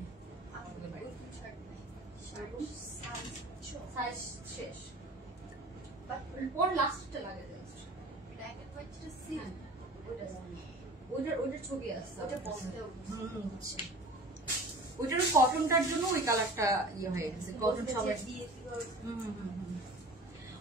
সাইজ শেষ বাট ওর লাস্টটা লাগে ওইটার ছবি আসছে ওটা বন্ধ ওইটার কটনটার জন্য ওই কালারটা ইয়ে হয়ে গেছে কটন সবাই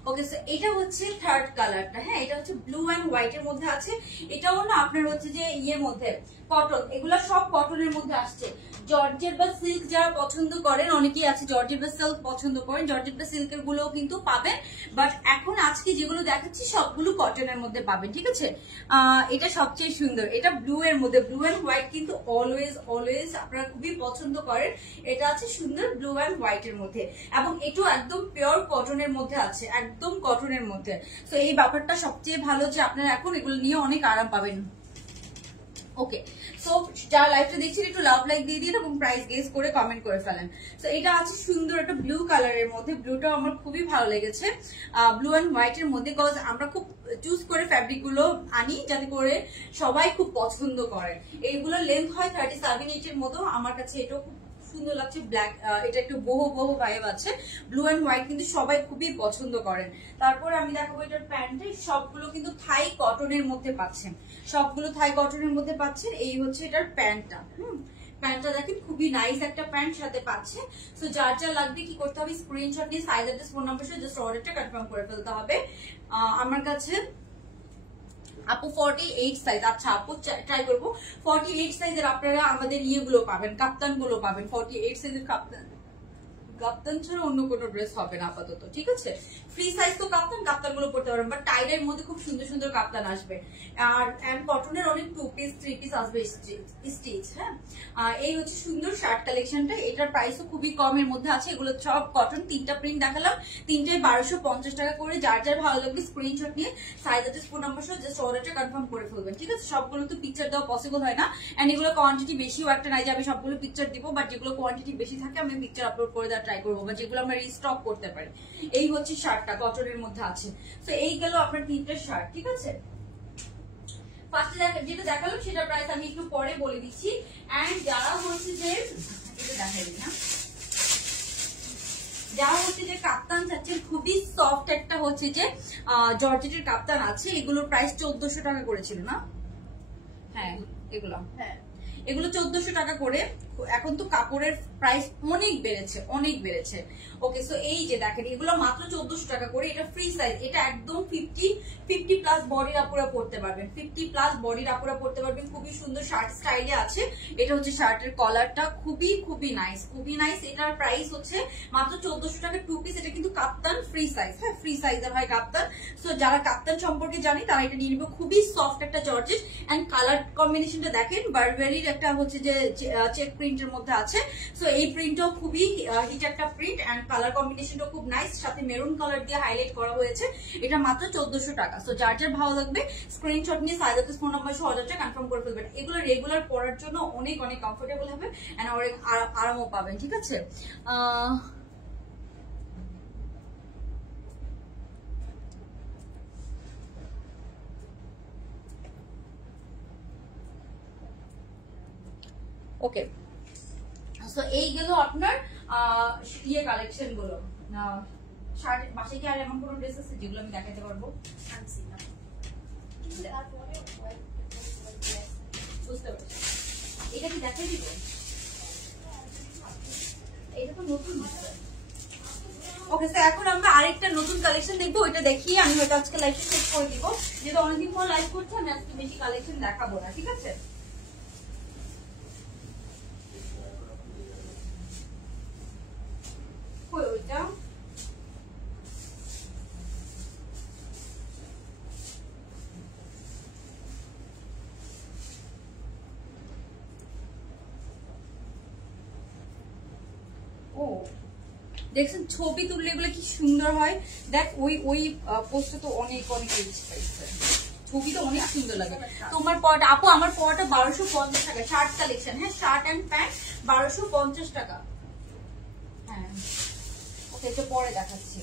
ওকে সো এটা হচ্ছে থার্ড কালারটা। হ্যাঁ এটা হচ্ছে ব্লু এন্ড হোয়াইট এর মধ্যে আছে। এটাও না আপনার হচ্ছে যে ইয়ের মধ্যে কটন, এগুলা সব কটনের মধ্যে আসছে। জর্জেট বা সিল্ক যারা পছন্দ করেন, অনেকেই আছে জর্জেট বা সিল্ক পছন্দ করেন, জর্জেট বা সিল্কের গুলো কিন্তু পাবেন, বাট এখন আজকে যেগুলো দেখাচ্ছি সবগুলো কটনের মধ্যে পাবেন। ঠিক আছে, এটা সবচেয়ে সুন্দর, এটা ব্লু এর মধ্যে, ব্লু এন্ড হোয়াইট কিন্তু অলওয়েজ অলওয়েজ আপনারা খুবই পছন্দ করেন। এটা আছে সুন্দর ব্লু এন্ড হোয়াইট এর মধ্যে, এবং এটাও একদম পিওর কটনের মধ্যে আছে, একদম কটনের মধ্যে। তো এই ব্যাপারটা সবচেয়ে ভালো যে আপনারা এখন এগুলো নিয়ে অনেক আরাম পাবেন। ওকে, সো যারা লাইভটা দেখছেন একটু লাভ লাইক দিয়ে দিন এবং প্রাইস গেস করে কমেন্ট করে ফেলেন। সো এটা আছে সুন্দর একটা ব্লু কালারের মধ্যে, ব্লুটাও আমার খুবই ভালো লেগেছে, ব্লু এন্ড হোয়াইট এর মধ্যে, বিকজ আমরা খুব চুজ করে ফ্যাব্রিক গুলো আনি যাতে করে সবাই খুব পছন্দ করে। এইগুলোর লেন্থ হয় 37-8 এর মতো, আমার কাছে এটাও খুব সুন্দর লাগছে। ব্ল্যাক, এটা একটু বহু বহু ভাইব আছে। ব্লু এন্ড হোয়াইট কিন্তু সবাই খুবই পছন্দ করেন। তারপরে আমি দেখাবো এটার প্যান্টে, সবগুলো কিন্তু থাই কটনের মধ্যে পাচ্ছেন, সবগুলো থাই কটনের মধ্যে পাচ্ছেন। এই হচ্ছে এটার প্যান্টটা। প্যান্টটা দেখেন খুবই নাইস একটা প্যান্ট সাথে পাচ্ছে। সো যার যা লাগবে কি করতে হবে, স্ক্রিনশট নিয়ে সাইজ অ্যাড্রেস ফোন নাম্বার সাথে জাস্ট অর্ডারটা কনফার্ম করে ফেলতে হবে। আমার কাছে আপু 48 সাইজ, আচ্ছা আপু ট্রাই করবো 48 সাইজের আপনারা আমাদের ইয়েগুলো পাবেন, কাপ্তান গুলো পাবেন। 48 সাইজের কাপ্তান ছাড়া অন্য কোনো ড্রেস হবে না আপাতত। ঠিক আছে, ফ্রি সাইজ তো কাপ্তান গুলো পড়তে পারবেন, বাট টাইডের মধ্যে খুব সুন্দর সুন্দর কাপ্তান আসবে, আর কটনের অনেক 2 পিস 3 পিস আসবে স্টিচ। হ্যাঁ, এই হচ্ছে সুন্দর শার্ট কালেকশনটা। এটার প্রাইসও খুবই কমের মধ্যে আছে। এগুলো সব কটন, 3টা প্রিন্ট দেখালাম, 3টায় 1250 টাকা করে। যার যার ভালো লাগবে স্ক্রিনশট নিয়ে সাইজ অ্যাড্রেস ফোন নাম্বার সহ জাস্ট অর্ডারটা কনফার্ম করে ফেলবেন। ঠিক আছে, সবগুলো তো পিকচার দেওয়া পসিবল হয় না, এন্ড এগুলো কোয়ান্টিটি বেশিও একটা নাই যে আমি সবগুলো পিকচার দিব, বাট যেগুলো কোয়ান্টিটি বেশি থাকে আমি পিকচার আপলোড করে দেওয়ার ট্রাই করবো, বা যেগুলো আমরা রিস্টক করতে পারি। এই হচ্ছে শার্টটা কটনের মধ্যে আছে। তো এই গেল আপনার 3টা শার্ট। ঠিক আছে, ফার্স্টে যেটা দেখালাম সেটার প্রাইস আমি একটু পরে বলে দিচ্ছি। এন্ড যারা হচ্ছে যে এটা দেখাই দিই না, যারা হচ্ছে যে কাপ্তান চাচ্ছেন, খুবই সফট একটা হচ্ছে যে জর্জেটের কাপ্তান আছে, এগুলোর প্রাইস 1400 টাকা করেছিল না? হ্যাঁ এগুলো, হ্যাঁ এগুলো 1400 টাকা করে। এখন তো কাপড়ের প্রাইস অনেক বেড়েছে, অনেক বেড়েছে। ওকে, সো এই যে দেখেন এগুলো মাত্র 1400 টাকা করে। এটা ফ্রি সাইজ, এটা একদম 50 প্লাস বডির আপুরা পড়তে পারবেন, 50 প্লাস বডির আপুরা পড়তে পারবেন। খুবই সুন্দর শার্ট স্টাইলে আছে। এটা হচ্ছে শার্টের কলারটা, খুবই খুবই নাইস, খুবই নাইস। এটার প্রাইস হচ্ছে মাত্র 1400 টাকা 2 পিস। এটা কিন্তু কাপ্তান ফ্রি সাইজ, হ্যাঁ ফ্রি সাইজের হয় কাপ্তান। সো যারা কাপ্তান সম্পর্কে জানি তারা এটা নিয়ে নিবে। খুবই সফট একটা জর্জেট, এন্ড কালার কম্বিনেশনটা দেখেন, বারবেরির একটা হচ্ছে যে চেক প্রিন্টের মধ্যে আছে। সো এই প্রিন্টও খুবই হিট একটা প্রিন্ট, এন্ড কালার কম্বিনেশনটা খুব নাইস, সাথে মেরুন কালার দিয়ে হাইলাইট করা হয়েছে। এটা মাত্র 1400 টাকা। সো যার যার ভালো লাগবে স্ক্রিনশট নিয়ে সাইজ অ্যাড্রেস ফোন নাম্বার সহ অর্ডারটা কনফার্ম করে ফেলবেন। এগুলো রেগুলার পরার জন্য অনেক অনেক কমফোর্টেবল হবে, এন্ড অনেক আরামও পাবেন। ঠিক আছে, ওকে, সো এই গেল আপনার ইয়ে কালেকশন গুলো। শার্টের পাশে কি আর এমন কোনো ড্রেস আছে যেগুলো আমি দেখাতে পারবো? বুঝতে পারছি, এটা কি দেখাই দিব? এটা তো নতুন। ওকে, তো এখন আমরা আরেকটা নতুন কালেকশন দেখবো, ওইটা দেখিয়ে আমি হয়তো আজকে লাইভটা শেষ করে দিব, যেহেতু অনেকদিন পর লাইভ করছি, আমি আজকে বেশি কালেকশন দেখাবো না। ঠিক আছে, কই ওইটা ও দেখছেন ছবি তুললে এগুলো কি সুন্দর হয়। দেখ ওই পোস্টটা তো অনেক অনেক রিচ পাইছে, ছবি তো অনেক সুন্দর লাগে। তোমার পরটা আপু, আমার পরটা 1250 টাকা, শার্ট কালেকশন। হ্যাঁ, শার্ট এন্ড প্যান্ট 1250 টাকা। হ্যাঁ ওকে, তো পরে দেখাচ্ছি।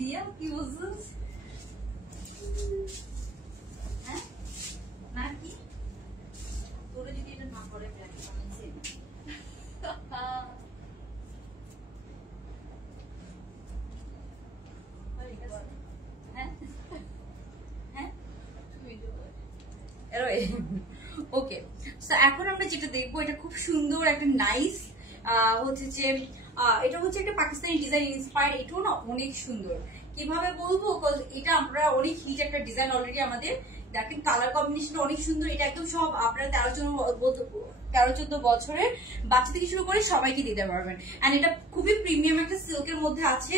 দিয়া কি বলছিস? হ্যাঁ নাকি তোরে যদি এটা না করে ওকে। সো এখন আমরা যেটা দেখবো, এটা খুব সুন্দর একটা নাইস হচ্ছে যে এটা হচ্ছে একটা পাকিস্তানি ডিজাইন ইন্সপায়ার্ড। এটাও না অনেক সুন্দর, কিভাবে বলবো, এটা আমরা অনেক হিট একটা ডিজাইন অলরেডি আমাদের। দেখেন কালার কম্বিনেশন অনেক সুন্দর। এটা একদম সব আপনারা 13-14 বছরের বাচ্চা থেকে শুরু করে সবাইকে দিতে পারবেন। এন্ড এটা খুবই প্রিমিয়াম একটা সিল্কের মধ্যে আছে।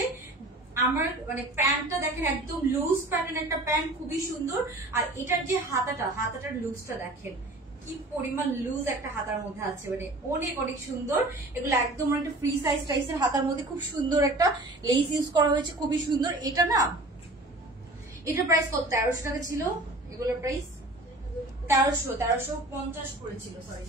আমার মানে প্যান্টটা দেখেন একদম লুজ প্যাটার্ন একটা প্যান্ট, খুবই সুন্দর। আর এটার যে হাতাটার লুজটা দেখেন কি পরিমাণ লুজ একটা হাতার মধ্যে আছে, মানে অনেক অনেক সুন্দর। এগুলো একদম একটা ফ্রি সাইজ টাইসের হাতার মধ্যে খুব সুন্দর একটা লেস ইউজ করা হয়েছে, খুবই সুন্দর। এটা না, এটার প্রাইস কত? 1300 টাকা ছিল। এগুলোর প্রাইস 1350 করেছিল, সরি।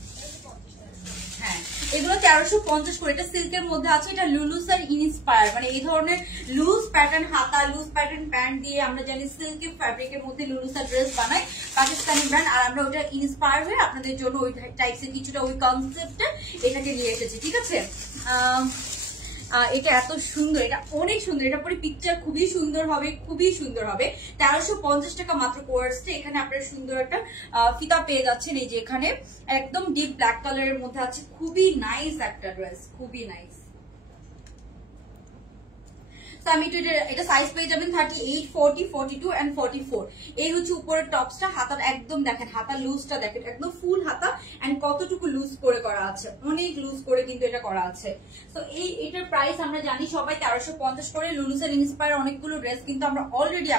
হ্যাঁ, এগুলো 1350 করে। এটা সিল্কের মধ্যে আছে। এটা লুলুসার ইন্সপায়ার, মানে এই ধরনের লুজ প্যাটার্ন হাতা, লুজ প্যাটার্ন প্যান্ট দিয়ে আমরা জানি সিল্কের ফ্যাব্রিকের মধ্যে লুলুসার ড্রেস বানাই, পাকিস্তানি ব্র্যান্ড। আর আমরা ওটা ইন্সপায়ার হয়ে আপনাদের জন্য ওই টাইপসের কিছুটা ওই কনসেপ্টে এটাকে নিয়ে এসেছি, ঠিক আছে। এটা এত সুন্দর, এটা অনেক সুন্দর। এটা পরে পিকচার খুবই সুন্দর হবে, খুবই সুন্দর হবে। 1350 টাকা মাত্র কোয়ার্সটা। এখানে আপনারা সুন্দর একটা ফিতা পেয়ে যাচ্ছেন। এই যে এখানে একদম ডিপ ব্ল্যাক কালারের মধ্যে আছে, খুবই নাইস একটা ড্রেস, খুবই নাইস। আমি এটা সাইজ পেয়ে যাবেন 38, 40, 42 এন্ড 44। এই হচ্ছে উপরের টপসটা। হাতার একদম দেখেন, হাতার লুজটা দেখেন, একদম ফুল হাতা। এন্ড কতটুকু লুজ করে করা আছে, অনেক লুজ করে কিন্তু এটা করা আছে। তো এটার প্রাইস আমরা জানি সবাই 1350 করে। লুলুসের ইন্সপায়ার অনেকগুলো ড্রেস কিন্তু আমরা অলরেডি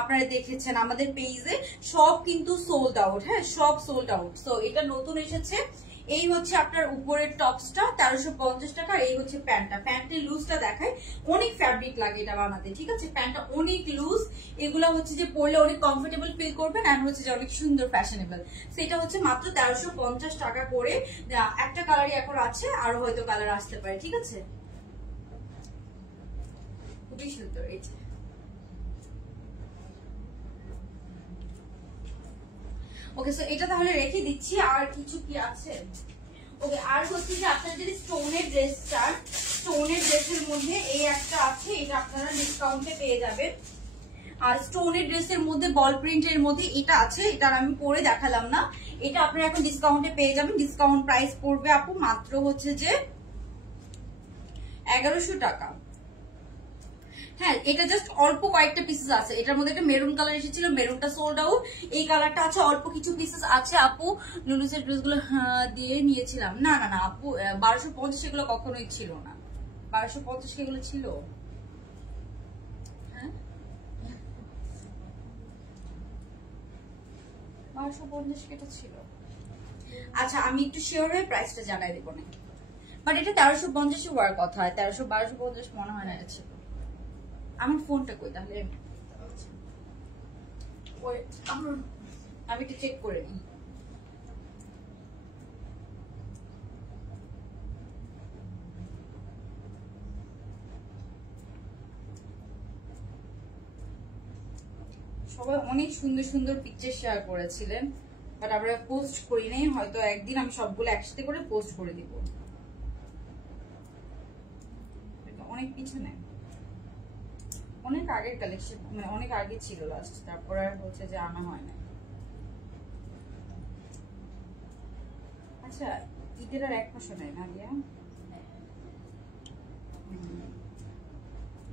আপনারা দেখেছেন আমাদের পেজে, সব কিন্তু সোল্ড আউট। হ্যাঁ, সব সোল্ড আউট। তো এটা নতুন এসেছে। এই হচ্ছে আপনার উপরের টপসটা 1350 টাকা। এই হচ্ছে প্যান্টটা। প্যান্টের লুজটা দেখায়, অনেক ফ্যাব্রিক লাগে এটা বানাতে, ঠিক আছে। প্যান্টটা অনেক লুজ। এগুলো হচ্ছে যে পরলে অনেক কমফোর্টেবল ফিল করবেন, আর হচ্ছে যে অনেক সুন্দর ফ্যাশনেবল। সেটা হচ্ছে মাত্র 1350 টাকা করে। একটা কালারই এখন আছে, আরো হয়তো কালার আসতে পারে, ঠিক আছে। খুবই সুন্দর। এই যে ওকে, সো এটা তাহলে রেখে দিচ্ছি। আর কিছু কি আছে? ওকে, আর হচ্ছে যে আপনারা যদি স্টোনের ড্রেস চান, স্টোনের ড্রেসের মধ্যে এই একটা আছে, এটা আপনারা ডিসকাউন্টে পেয়ে যাবেন। আর স্টোনের ড্রেসের মধ্যে বল প্রিন্টের মধ্যে এটা আছে, এটা আমি পরে দেখালাম না। এটা আপনারা এখন ডিসকাউন্টে পেয়ে যাবেন। ডিসকাউন্ট প্রাইস পড়বে আপু মাত্র হচ্ছে যে 1100 টাকা। হ্যাঁ, এটা জাস্ট অল্প কয়েকটা পিসেস আছে। এটার মধ্যে একটা মেরুন কালার এসেছিল, মেরুনটা সোল্ড আউট। এই কালারটা আছে, অল্প কিছু পিসেস আছে। আপু লুলুসের ড্রেসগুলো দিয়ে নিয়েছিলাম। না না না আপু, 1250 এগুলো কখনোই ছিল না। 1250 এগুলো ছিল? হ্যাঁ, 1250 এটা ছিল। আচ্ছা, আমি একটু শিওর হয়ে প্রাইসটা জানাই দেবো না। বাট এটা 1350 হওয়ার কথা। 1250 মনে হয় না এটা ছিল। আমার ফোনটা কই তাহলে? আমি একটু চেক করে নিই। সবাই অনেক সুন্দর সুন্দর পিকচার শেয়ার করেছিলেন, বাট আমরা পোস্ট করি নাই। হয়তো একদিন আমি সবগুলো একসাথে করে পোস্ট করে দিব। অনেক পিছনে, অনেক আগের কালেকশন, মানে অনেক আগে ছিল লাস্ট, তারপর আর হচ্ছে যে আনা হয় না। আচ্ছা, ঈদের আর 1 মাসও নেয় না দিয়া,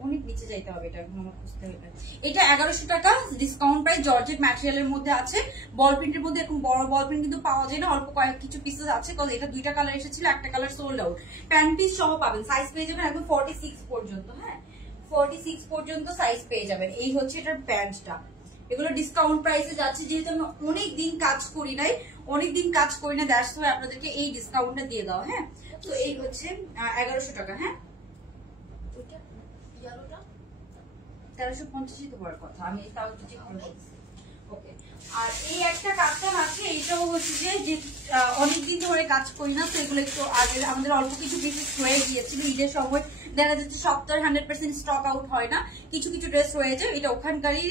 অনেক নিচে যাইতে হবে, এটা এখন আমার খুঁজতে হবে। এটা 1100 টাকা ডিসকাউন্ট প্রাইস, জর্জেট ম্যাটেরিয়ালের মধ্যে আছে। বল প্রিন্টের মধ্যে এরকম বড় বল প্রিন্ট কিন্তু পাওয়া যায় না, অল্প কয়েক কিছু পিসেস আছে, কারণ এটা 2টা কালার এসেছিল, একটা colour sold out. Pant piece সহ পাবেন, সাইজ পেয়ে যাবেন একদম 46 পর্যন্ত। হ্যাঁ, 46 পর্যন্ত সাইজ পেয়ে যাবেন। এই হচ্ছে এটার প্যান্টটা। এগুলো ডিসকাউন্ট প্রাইসে যাচ্ছে, যেহেতু আমি অনেক দিন কাজ করি নাই, দ্যাটস ওয়াই আপনাদেরকে এই ডিসকাউন্টটা দিয়ে দাও। হ্যাঁ, তো এই হচ্ছে 1100 টাকা। হ্যাঁ, 1350 তো বড় কথা, আমি তাও একটু চেক করে বলছি। ওকে, আর এই একটা কাজটা আছে, এইটাও হচ্ছে যে অনেকদিন ধরে কাজ করি না, তো এগুলো একটু আগে আমাদের অল্প কিছু পিসেস হয়ে গিয়েছিল ঈদের সময়। দেখা যাচ্ছে সপ্তাহে 100% স্টক আউট হয় না, কিছু কিছু ড্রেস হয়ে যায়, এটা ওখানকারই।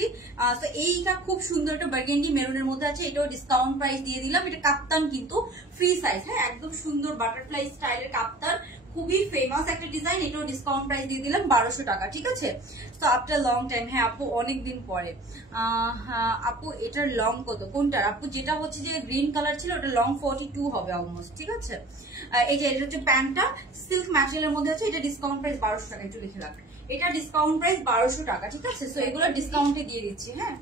তো এইটা খুব সুন্দর, একটা বার্গেন্ডি মেরুনের মধ্যে আছে, এটাও ডিসকাউন্ট প্রাইস দিয়ে দিলাম। এটা কাপ্তান কিন্তু ফ্রি সাইজ। হ্যাঁ, একদম সুন্দর বাটারফ্লাই স্টাইলের কাপ্তান, খুবই ফেমাস একটা ডিজাইন। এটাও ডিসকাউন্ট প্রাইস দিয়ে দিলাম 1200 টাকা। ঠিক আছে, তো আফটার লং টাইম। হ্যাঁ আপু, অনেকদিন পরে। আপু এটার লং কত? কোনটার আপু? যেটা হচ্ছে যে গ্রিন কালার ছিল, ওটা লং 42 হবে অলমোস্ট। ঠিক আছে, এই যে এটা হচ্ছে প্যান্টটা, সিল্ক ম্যাটেরিয়ালের মধ্যে আছে, এটা ডিসকাউন্ট প্রাইস 1200 টাকা। একটু লিখে রাখ, এটা ডিসকাউন্ট প্রাইস 1200 টাকা। ঠিক আছে, তো এগুলো ডিসকাউন্টে দিয়ে দিচ্ছি। হ্যাঁ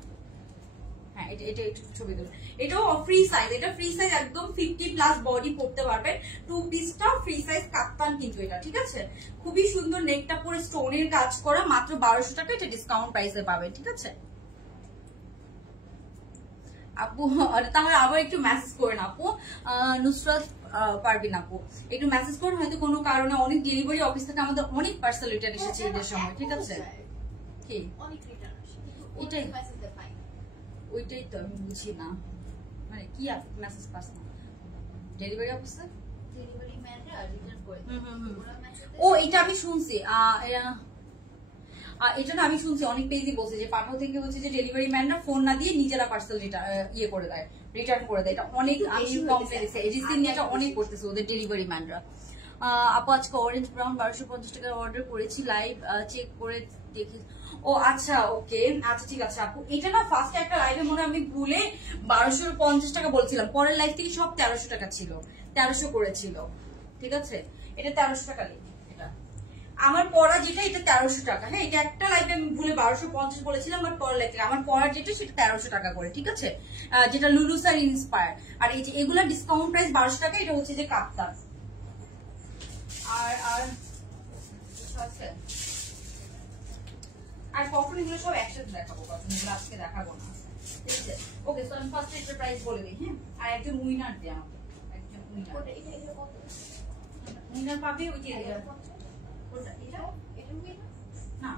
হ্যাঁ, এটা একটু ছবি দিল। এটাও ফ্রি সাইজ, এটা ফ্রি সাইজ, একদম 50+ বডি পড়তে পারবেন। 2 পিসটা ফ্রি সাইজ কাপ্তান কিন্তু এটা। ঠিক আছে, খুবই সুন্দর, নেকটা পুরো স্টোনের কাজ করা, মাত্র 1200 টাকা, এটা ডিসকাউন্ট প্রাইসে পাবেন। ঠিক আছে আপু, তাহলে আবার একটু মেসেজ করেন আপু। নুসরাত পারবিন আপু, একটু মেসেজ করেন। হয়তো কোনো কারণে অনেক ডেলিভারি অফিস থেকে আমাদের অনেক পার্সেল রিটার্ন এসেছে ঈদের সময়। ঠিক আছে, কি এটাই, ওইটাই তো আমি বুঝি না, মানে কি মেসেজ পাস না ডেলিভারি অফিসে। ও এটা আমি শুনছি, এটা না আমি শুনছি অনেক পেজই বলছে যে পাঠাও থেকে হচ্ছে যে ডেলিভারি ম্যানরা ফোন না দিয়ে নিজেরা পার্সেল ইয়ে করে দেয়, রিটার্ন করে দেয়। এটা অনেক আমি কমপ্লেন এটা অনেক করতেছে ওদের ডেলিভারি ম্যানরা। আপু আজকে অরেঞ্জ ব্রাউন 1250 টাকার অর্ডার করেছি, লাইভ চেক করে দেখি। ও আচ্ছা, ওকে, আচ্ছা ঠিক আছে আপু। এটা না ফার্স্টে একটা লাইভে মনে আমি ভুলে 1250 টাকা বলছিলাম, পরের লাইভ থেকে সব 1300 টাকা ছিল, 1300 করেছিল। ঠিক আছে, এটা 1300 টাকা লিখি। এটা আমার পড়া যেটা, এটা 1300 টাকা। হ্যাঁ, এটা একটা লাইভে আমি ভুলে 1250 বলেছিলাম, বাট পরের লাইভ থেকে আমার পড়ার যেটা সেটা 1300 টাকা করে। ঠিক আছে, যেটা লুলুসার ইন্সপায়ার। আর এই যে এগুলা ডিসকাউন্ট প্রাইস 1200 টাকা। এটা হচ্ছে যে কাপ্তান। আর আর আর কটন এগুলো সব একসাথে দেখাবো, কটন এগুলো আজকে দেখাবো না। ঠিক আছে, ওকে, সো আমি ফার্স্ট এটার প্রাইস বলে দিই। হ্যাঁ, আর একজন উইনার দে আমাকে, একজন উইনার পাবে। ওই যে ওটা, এটা না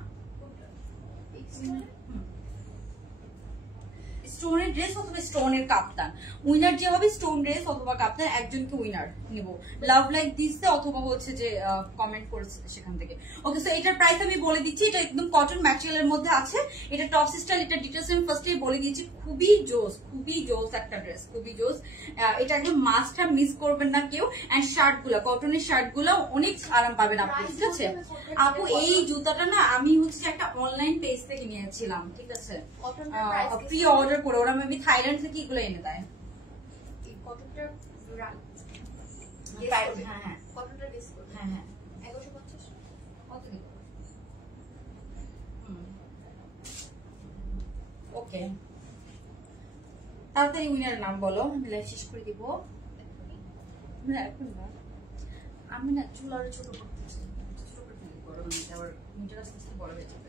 স্টোনের ড্রেস অথবা স্টোনের কাপ্তান, উইনার যে হবে স্টোন ড্রেস অথবা কাপ্তান, একজনকে উইনার নিব। লাভ লাইক দিচ্ছে অথবা হচ্ছে যে কমেন্ট করেছে সেখান থেকে। ওকে, সো এটার প্রাইস আমি বলে দিচ্ছি। এটা একদম কটন ম্যাটেরিয়ালের মধ্যে আছে। এটা টপ স্টাইল, এটা ডিটেলস আমি ফার্স্টে বলে দিয়েছি। খুবই জোস একটা ড্রেস, খুবই জোস। এটা একদম মাস্টটা মিস করবেন না কেউ। এন্ড শার্ট গুলা, কটনের শার্ট গুলা অনেক আরাম পাবেন আপনি। ঠিক আছে আপু, এই জুতাটা না আমি হচ্ছে একটা অনলাইন পেজ থেকে নিয়েছিলাম। ঠিক আছে, প্রি অর্ডার করে, ওরা মেবি থাইল্যান্ড থেকে এগুলো এনে দেয়। ওকে, তাড়াতাড়ি উইনারের নাম বলো, আমি লাইভ শেষ করে দিব। আমি না চুল আরো ছোট করতেছি, ছোট করে ফেলি, বড় আবার মিটার আস্তে আস্তে বড় হয়ে যাবে।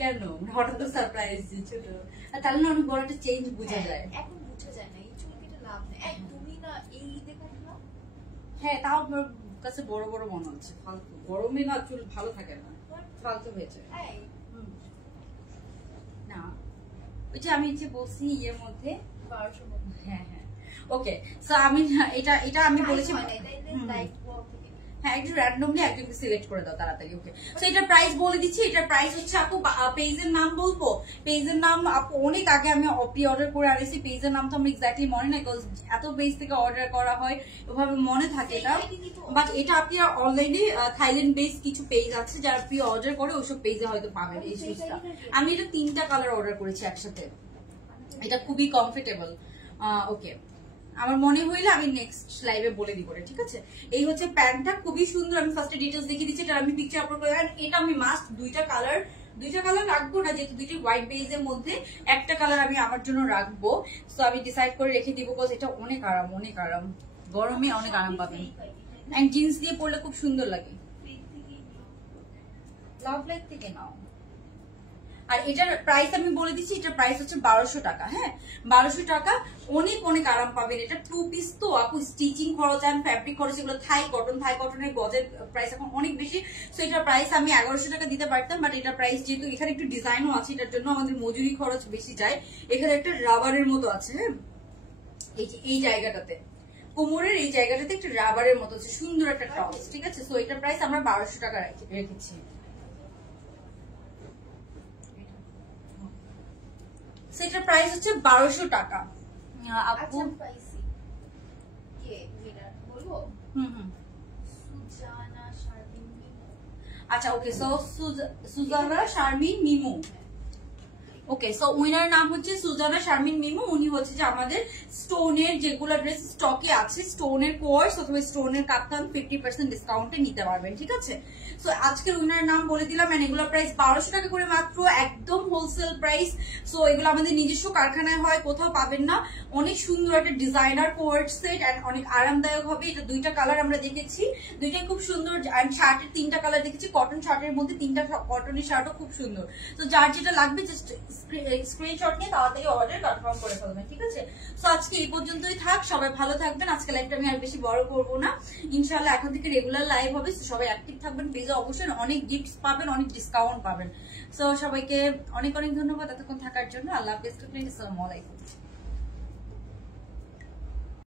কেন হঠাৎ তো সারপ্রাইজ ছোট, তাহলে না অনেক বড় একটা চেঞ্জ বোঝা যায়। এখন বুঝা যায় না, এই চুল কেটে লাভ নেই। তুমি না এই দেখা দিলা। হ্যাঁ, তাও আমার কাছে বড় বড় মনে হচ্ছে, ফালতু। গরমে না চুল ভালো থাকে না, ফালতু হয়ে যায়। ওই যে আমি যে বলছি ইয়ের মধ্যে 1200 মতো। হ্যাঁ হ্যাঁ ওকে সো আমি এটা আমি বলেছি হ্যাঁ একটু র্যান্ডমলি একজনকে সিলেক্ট করে দাও তাড়াতাড়ি ওকে সো এটার প্রাইস বলে দিচ্ছি এটার প্রাইস হচ্ছে আপু পেজের নাম বলবো পেজের নাম আপু অনেক আগে আমি প্রি অর্ডার করে আনিছি পেজের নাম তো আমার এক্স্যাক্টলি মনে নাই বিকজ এত পেজ থেকে অর্ডার করা হয় ওভাবে মনে থাকে এটা বাট এটা আপনি অনলাইনে থাইল্যান্ড বেস কিছু পেজ আছে যারা প্রি অর্ডার করে ওইসব পেজে হয়তো পাবেন এই শুজটা আমি এটা 3টা কালার অর্ডার করেছি একসাথে এটা খুবই কমফোর্টেবল ওকে আমার মনে হইলে আমি নেক্সট লাইভে বলে দিব ঠিক আছে এই হচ্ছে প্যান্টটা খুবই সুন্দর আমি ফার্স্টে ডিটেইলস দেখিয়ে দিচ্ছি এটা আমি পিকচার আপলোড করে এটা আমি মাস্ট দুইটা কালার রাখবো না যেহেতু দুইটি হোয়াইট বেজের মধ্যে একটা কালার আমি আমার জন্য রাখবো সো আমি ডিসাইড করে রেখে দিব বিকজ এটা অনেক আরাম গরমে অনেক আরাম পাবেন এন্ড জিন্স দিয়ে পরলে খুব সুন্দর লাগে লাভ লাইক থেকে নাও আর এটার প্রাইস আমি বলে দিচ্ছি এটার প্রাইস হচ্ছে 1200 টাকা হ্যাঁ 1200 টাকা অনেক আরাম পাবেন এটা 2 পিস তো আপু স্টিচিং খরচ আর ফ্যাব্রিক খরচ এগুলো থাই কটনের গজের প্রাইস এখন অনেক বেশি সো এটার প্রাইস আমি 1100 টাকা দিতে পারতাম বাট এটার প্রাইস যেহেতু এখানে একটু ডিজাইনও আছে এটার জন্য আমাদের মজুরি খরচ বেশি যায় এখানে একটা রাবারের মতো আছে হ্যাঁ এই জায়গাটাতে কোমরের এই জায়গাটাতে একটা রাবারের মতো আছে সুন্দর একটা টপস ঠিক আছে সো এটার প্রাইস আমরা 1200 টাকা রেখেছি সেটার প্রাইস হচ্ছে 1200 টাকা আপু আচ্ছা okay so Sujana Sharmin Mimu okay so winner নাম হচ্ছে সুজানা শারমিন মিমু উনি হচ্ছে যে আমাদের স্টোনের যেগুলো ড্রেস স্টকে আছে স্টোনের কোর্স অথবা স্টোনের কাপ্তান 50% ডিসকাউন্টে নিতে পারবেন ঠিক আছে সো আজকের উইনার নাম বলে দিলাম এন্ড এগুলো প্রাইস 1200 টাকা করে মাত্র একদম হোলসেল প্রাইস সো এগুলো আমাদের নিজস্ব কারখানায় হয় কোথাও পাবেন না অনেক সুন্দর একটা ডিজাইনার কোয়ার্ট সেট এন্ড অনেক আরামদায়ক হবে এটা দুইটা কালার আমরা দেখেছি দুইটাই খুব সুন্দর এন্ড শার্টের 3টা কালার দেখেছি কটন শার্টের মধ্যে 3টা কটনের শার্টও খুব সুন্দর তো যার যেটা লাগবে জাস্ট স্ক্রিনশট নিয়ে তাড়াতাড়ি অর্ডার কনফার্ম করে ফেলবেন ঠিক আছে সো আজকে এই পর্যন্তই থাক সবাই ভালো থাকবেন আজকে লাইভটা আমি আর বেশি বড় করব না ইনশাআল্লাহ এখন থেকে রেগুলার লাইভ হবে সবাই অ্যাক্টিভ থাকবেন পেজে অবশ্যই অনেক গিফটস পাবেন অনেক ডিসকাউন্ট পাবেন সো সবাইকে অনেক ধন্যবাদ এতক্ষণ থাকার জন্য আল্লাহ হাফেজ আসসালামু আলাইকুম